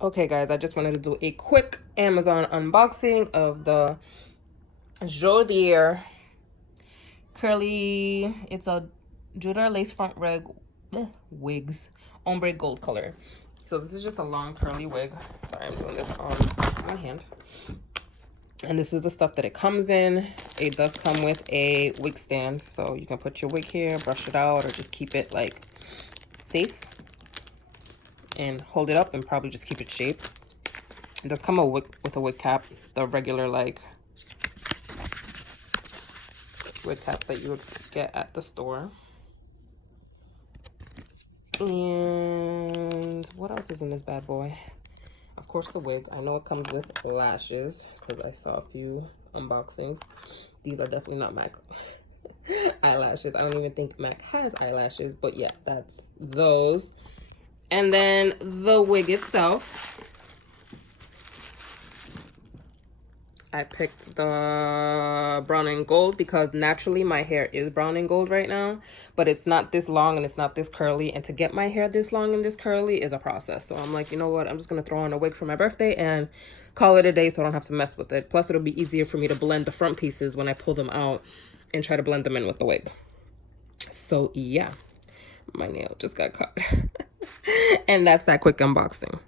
Okay guys, I just wanted to do a quick Amazon unboxing of the Joedir curly, it's a Joedir lace front wigs ombre gold color. So this is just a long curly wig. Sorry, I'm doing this on my hand. And this is the stuff that it comes in. It does come with a wig stand, so you can put your wig here, brush it out, or just keep it like safe and hold it up and probably just keep it shaped. It does come with a wig cap, the regular like wig cap that you would get at the store. And what else is in this bad boy? Of course, the wig. I know it comes with lashes because I saw a few unboxings. These are definitely not MAC eyelashes. I don't even think MAC has eyelashes, but yeah, that's those. And then the wig itself. I picked the brown and gold because naturally my hair is brown and gold right now, but it's not this long and it's not this curly. And to get my hair this long and this curly is a process. So I'm like, you know what? I'm just going to throw on a wig for my birthday and call it a day so I don't have to mess with it. Plus, it'll be easier for me to blend the front pieces when I pull them out and try to blend them in with the wig. So yeah, my nail just got cut. And that's that quick unboxing.